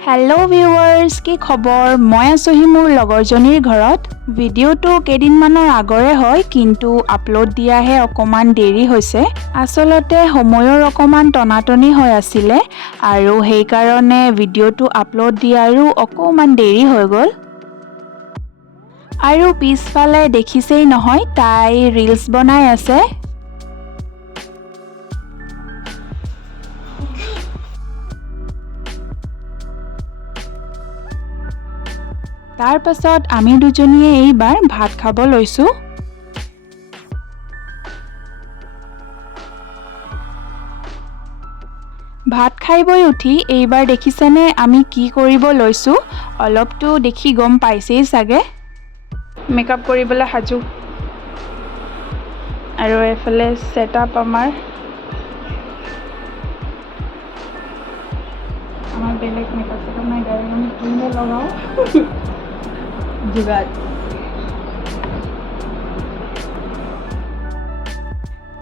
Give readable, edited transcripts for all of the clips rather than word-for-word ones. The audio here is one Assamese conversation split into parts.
हेलो ভিউৱাৰ্ছ কি খবৰ মই আছোহি মোৰ লগৰজনীৰ ঘৰত ভিডিওটো কেইদিনমানৰ আগৰে হয় কিন্তু আপলোড দিয়াহে অকমান দেৰি হৈছে আসলতে সময়ৰ অকমান টনাটনি হৈ আছিল আৰু সেই কাৰণে ভিডিওটো আপলোড দিয়াৰো অকমান দেৰি হৈ গ'ল আৰু পিছফালে দেখিছেই নহয় তাই ৰিলছ বনাই আছে তাৰ পাছত আমি দুজনীয়ে এইবাৰ ভাত খাব লৈছো ভাত খাইবই উঠি এইবাৰ দেখিছেনে আমি কি কৰিব লৈছো অলপটো দেখি গম পাইছেই সাগে মেকআপ কৰিবলৈ হাজু আৰু এফালে সেটআপ আমাৰ বেলেগ মেকআপ সেটআপ নাই গাড়ী আমি কিনে লগাও जुगाड़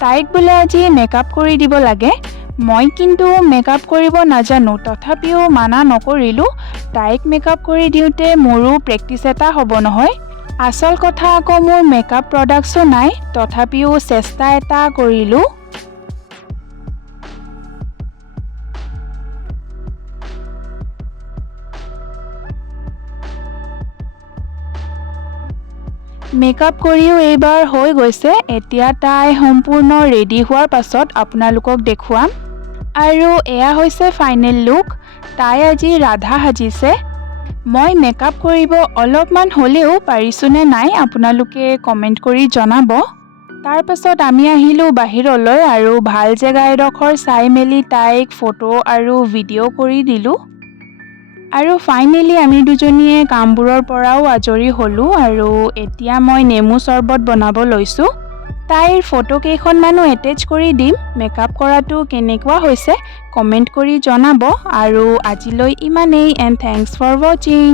তাইক বোলে আজি মেকআপ কৰি দিব লাগে মই কিন্তু মেকআপ কৰিব নাজানো তথাপিও মানা নকৰিলো তাইক মেকআপ কৰি দিওতে মোৰো প্ৰেক্টিস এটা হ'ব নহয় আসল কথা আকৌ মোৰ মেকআপ প্ৰডাক্টছো নাই তথাপিও চেষ্টা এটা কৰিলো মেকআপ কৰিও এইবাৰ হৈ গৈছে এতিয়া তাই সম্পূৰ্ণ ৰেডি হোৱাৰ পাছত আপোনালোকক দেখুৱাম আৰু এয়া হৈছে ফাইনেল লুক তাই আজি ৰাধা হাজিছে মই মেকআপ কৰিব অলপমান হলেও পাৰিছুনে নাই আপোনালোকে কমেন্ট কৰি জনাব তাৰ পাছত আমি আহিলো বাহিৰলৈ আৰু ভাল জেগা এডখৰ চাই মেলি তাইক ফটো আৰু ভিডিও কৰি দিলো আৰু ফাইনেলি আমি দুজনীয়ে কামবোৰৰ পৰাও আজৰি হলো আৰু এতিয়া মই নেমু চৰবত বনাব লৈছো তাইৰ ফটো কেইখনমানো এটেচ কৰি দিম মেকআপ কৰাটো কেনেকুৱা হৈছে কমেন্ট কৰি জনাব আৰু আজিলৈ ইমানেই এণ্ড থ্যাঙ্কস ফৰ ওয়াচিং